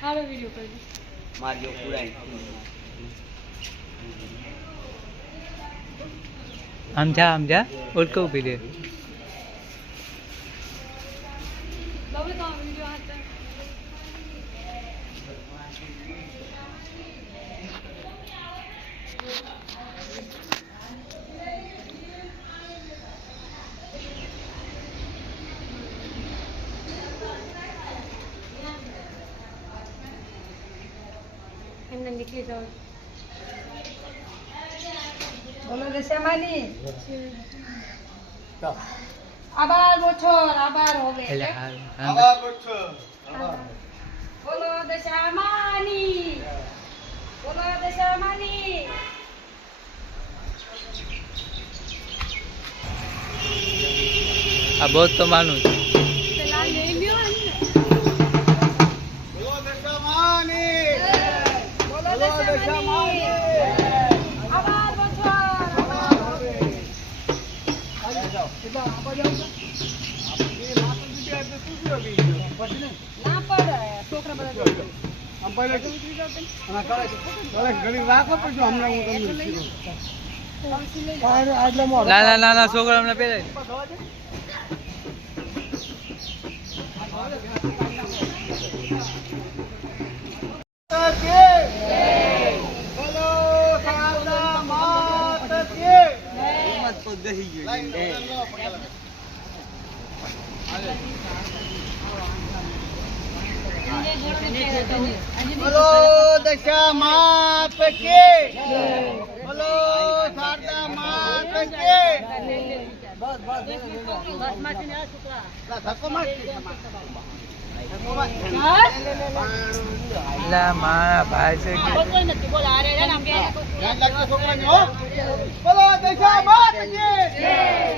હાલો video કરી માર્યો પુરાઈ આમ જા ઓળખો ઉભી રે બાબુ તો વિડિયો હતા એમને નીકળી જાવ બોલો દશામાની આભાર બોછોર આભાર હોવે એટલે હાલ બોલો દશામાની બોલો દશામાની આ બહુ તો માનું છું પેલા લઈ લ્યો ને બોલો દશામાની આભાર બોછોર ના પડે છોકરા બધા ના છોકરા અમને પહેરાય બોલો દશા માત કે બોલો શારદા માત કે લા મારા ભાઈ છે કે બોલો દશા માત કે